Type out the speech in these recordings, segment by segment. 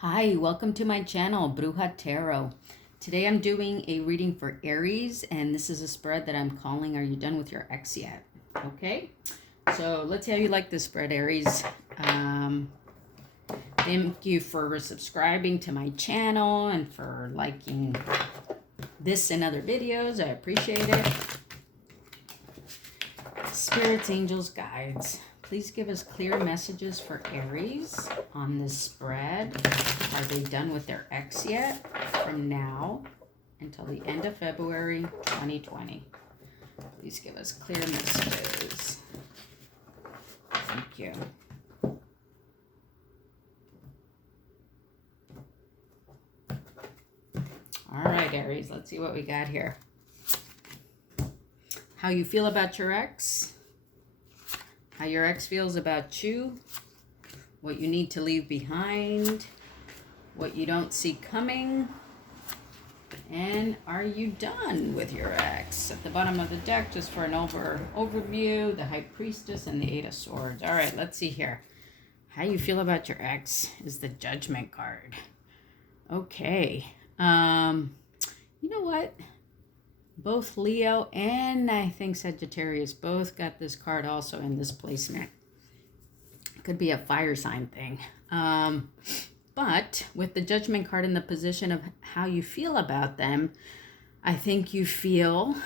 Hi, welcome to my channel, Bruja Tarot. Today I'm doing a reading for Aries, and this is a spread that I'm calling, Are You Done With Your Ex Yet? Okay, so let's see how you like this spread, Aries. Thank you for subscribing to my channel and for liking this and other videos. I appreciate it. Spirits, angels, guides, please give us clear messages for Aries on this spread. Are they done with their ex yet? From now until the end of February 2020. Please give us clear messages. Thank you. All right, Aries, let's see what we got here. How you feel about your ex. How your ex feels about you. What you need to leave behind. What you don't see coming. And are you done with your ex? At the bottom of the deck, just for an overview, the High Priestess and the Eight of Swords. All right, let's see here. How you feel about your ex is the Judgment card. Okay. You know what? Both Leo and I think Sagittarius both got this card also in this placement. It could be a fire sign thing. But with the Judgment card in the position of how you feel about them, I think you feel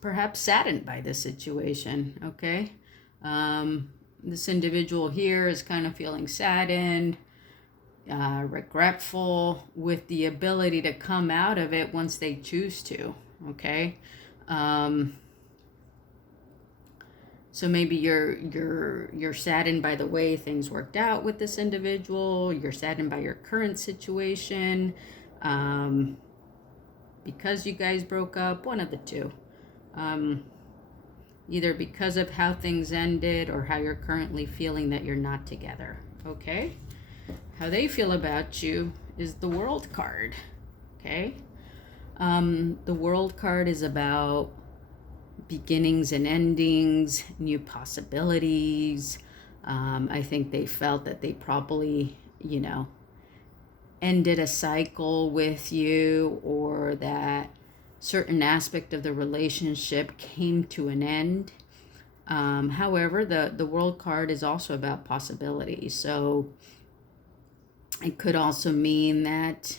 perhaps saddened by this situation, okay? This individual here is kind of feeling saddened, regretful, with the ability to come out of it once they choose to, okay? So maybe you're saddened by the way things worked out with this individual. You're saddened by your current situation, because you guys broke up. One of the two, either because of how things ended or how you're currently feeling that you're not together. Okay, how they feel about you is the World card. Okay, the World card is about beginnings and endings, new possibilities. I think they felt that they probably, ended a cycle with you, or that certain aspect of the relationship came to an end. However, the World card is also about possibilities. So it could also mean that,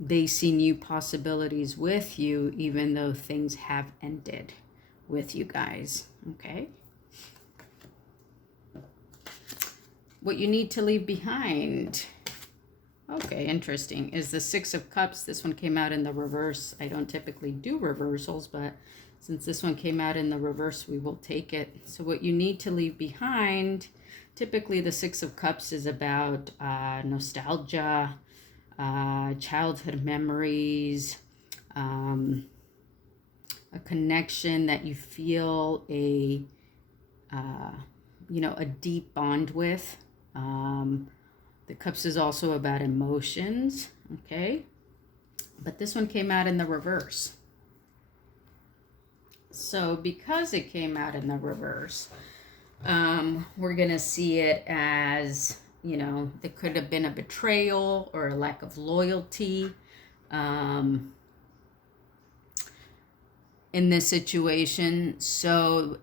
they see new possibilities with you, even though things have ended with you guys. Okay. What you need to leave behind. Okay, interesting. Is the Six of Cups. This one came out in the reverse. I don't typically do reversals, but since this one came out in the reverse, we will take it. So what you need to leave behind, typically the Six of Cups is about nostalgia, childhood memories, a connection that you feel a deep bond with. The Cups is also about emotions, okay? But this one came out in the reverse. So because it came out in the reverse, we're going to see it as, there could have been a betrayal or a lack of loyalty in this situation. So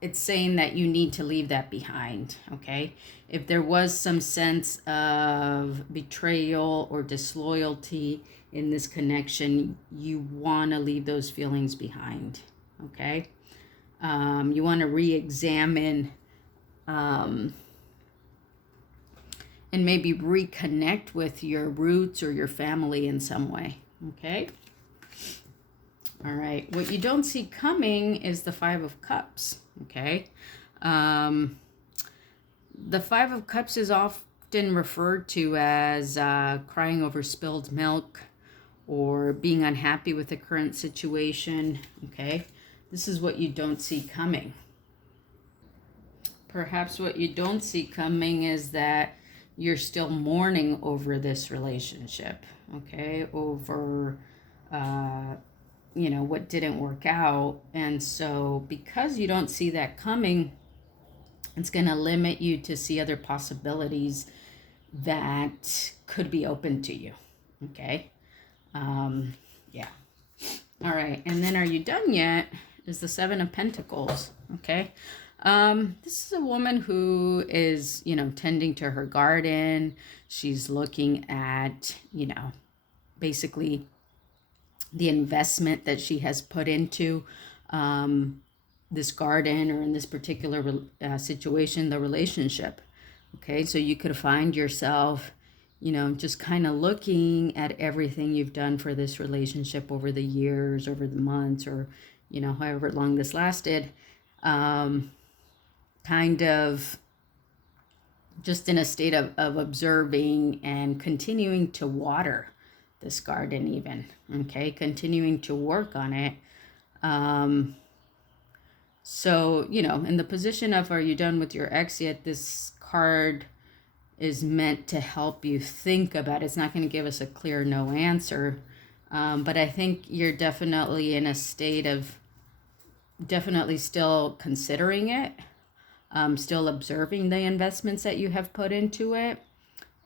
it's saying that you need to leave that behind, okay? If there was some sense of betrayal or disloyalty in this connection, you want to leave those feelings behind, okay? You want to re-examine and maybe reconnect with your roots or your family in some way, okay? All right, what you don't see coming is the Five of Cups, okay? The Five of Cups is often referred to as crying over spilled milk or being unhappy with the current situation, okay? This is what you don't see coming. Perhaps what you don't see coming is that you're still mourning over this relationship, okay? Over, what didn't work out. And so because you don't see that coming, It's going to limit you to see other possibilities that could be open to you. Okay. Yeah. All right. And then, are you done yet? Is the Seven of Pentacles. Okay. This is a woman who is, tending to her garden. She's looking at, basically the investment that she has put into this garden, or in this particular situation, the relationship. Okay, so you could find yourself, just kind of looking at everything you've done for this relationship over the years, over the months, or, however long this lasted, kind of just in a state of observing and continuing to water this garden even, okay, continuing to work on it. So, in the position of, are you done with your ex yet? This card is meant to help you think about it. It's not going to give us a clear no answer. But I think you're definitely in a state of definitely still considering it, still observing the investments that you have put into it,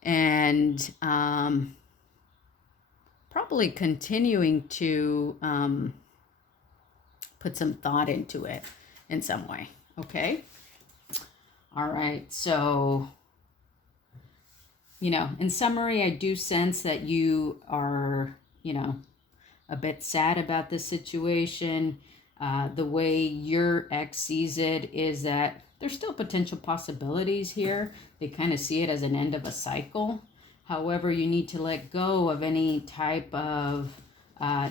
and probably continuing to put some thought into it in some way. Okay. All right. So, in summary, I do sense that you are, a bit sad about this situation. The way your ex sees it is that there's still potential possibilities here. They kind of see it as an end of a cycle. However, you need to let go of any type of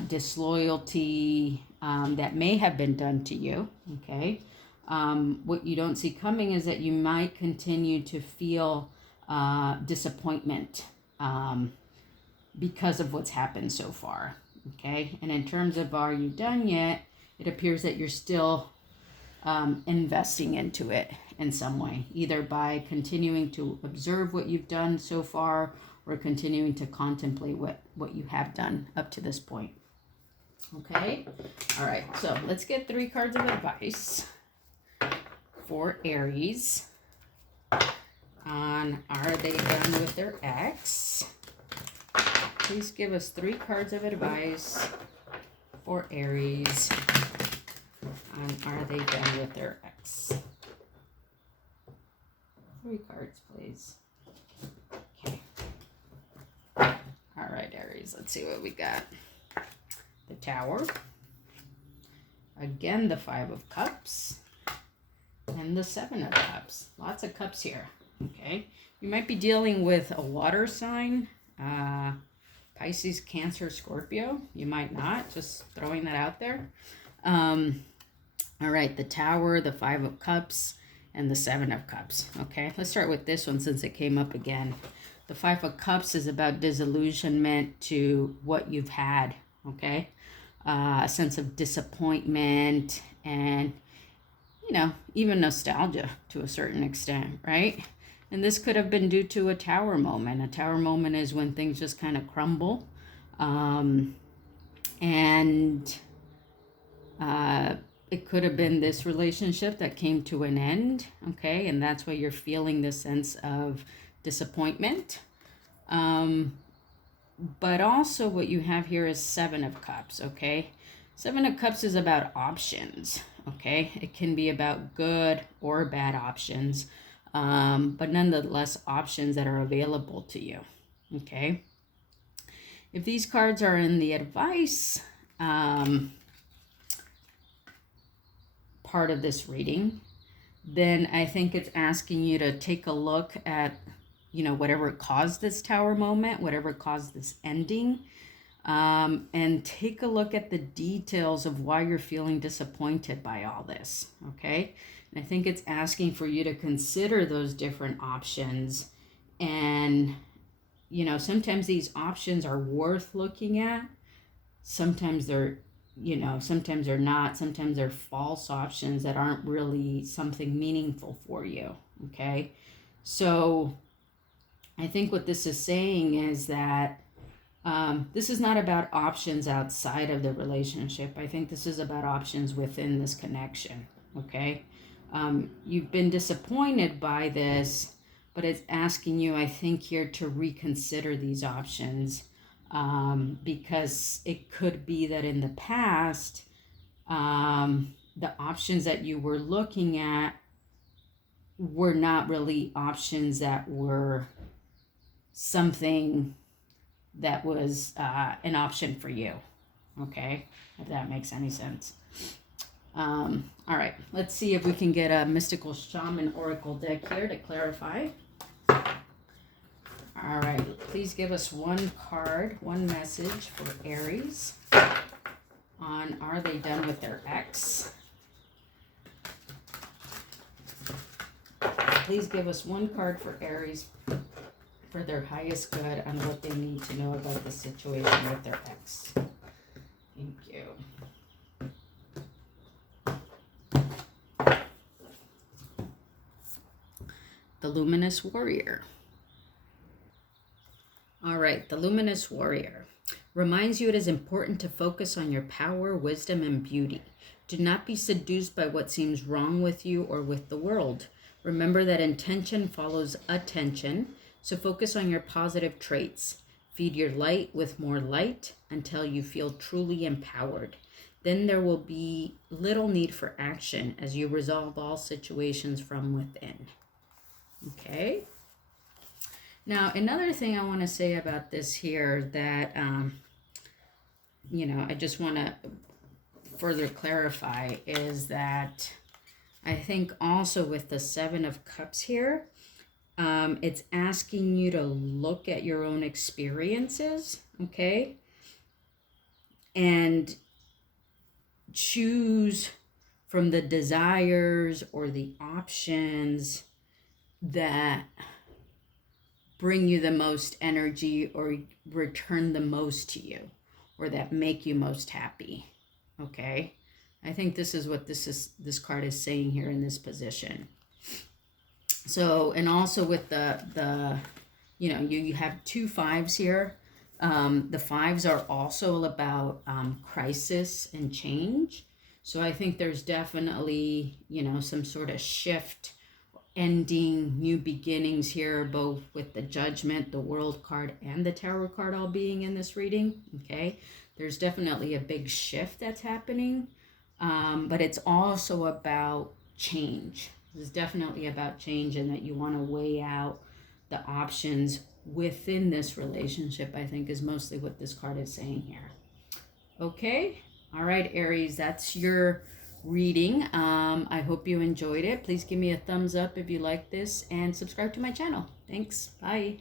disloyalty that may have been done to you. Okay. What you don't see coming is that you might continue to feel disappointment because of what's happened so far. Okay. And in terms of, are you done yet? It appears that you're still investing into it in some way, either by continuing to observe what you've done so far, or continuing to contemplate what you have done up to this point. Okay. All right. So let's get 3 cards of advice for Aries on, are they done with their ex? Please give us 3 cards of advice for Aries on, are they done with their ex? 3 cards, please. Okay. All right, Aries, let's see what we got. The Tower. Again, the 5 of Cups. And the 7 of Cups. Lots of cups here. Okay. You might be dealing with a water sign. Pisces, Cancer, Scorpio. You might not. Just throwing that out there. All right. The Tower, the 5 of Cups, and the 7 of Cups. Okay. Let's start with this one since it came up again. The 5 of Cups is about disillusionment to what you've had. Okay. A sense of disappointment and, even nostalgia to a certain extent, right? And this could have been due to a tower moment. A tower moment is when things just kind of crumble. And it could have been this relationship that came to an end, okay? And that's why you're feeling this sense of disappointment. But also what you have here is 7 of Cups, okay? 7 of Cups is about options, okay? It can be about good or bad options, but nonetheless options that are available to you, okay? If these cards are in the advice part of this reading, then I think it's asking you to take a look at, whatever caused this tower moment, whatever caused this ending, and take a look at the details of why you're feeling disappointed by all this, okay? And I think it's asking for you to consider those different options. And, sometimes these options are worth looking at. Sometimes they're, sometimes they're not. Sometimes they're false options that aren't really something meaningful for you, okay? So I think what this is saying is that this is not about options outside of the relationship. I think this is about options within this connection, okay? You've been disappointed by this, but it's asking you, I think, here to reconsider these options, because it could be that in the past, the options that you were looking at were not really options that were something that was an option for you. Okay, if that makes any sense. All right, let's see if we can get a mystical shaman oracle deck here to clarify. All right, please give us one card, one message for Aries on are they done with their ex? Please give us one card for Aries for their highest good on what they need to know about the situation with their ex. Thank you. The Luminous Warrior. All right, the Luminous Warrior reminds you it is important to focus on your power, wisdom, and beauty. Do not be seduced by what seems wrong with you or with the world. Remember that intention follows attention, so focus on your positive traits. Feed your light with more light until you feel truly empowered. Then there will be little need for action as you resolve all situations from within. Okay? Now, another thing I want to say about this here that, I just want to further clarify is that I think also with the Seven of Cups here, it's asking you to look at your own experiences, okay? And choose from the desires or the options that bring you the most energy or return the most to you or that make you most happy, okay? I think this is what this card is saying here in this position. So, and also with the you have two fives here. The fives are also about crisis and change. So I think there's definitely, some sort of shift, ending, new beginnings here, both with the Judgment, the World card, and the Tower card all being in this reading, okay? There's definitely a big shift that's happening. But it's also about change. It's definitely about change, and that you want to weigh out the options within this relationship, I think is mostly what this card is saying here. Okay? All right, Aries, that's your reading. I hope you enjoyed it. Please give me a thumbs up if you like this and subscribe to my channel. Thanks. Bye.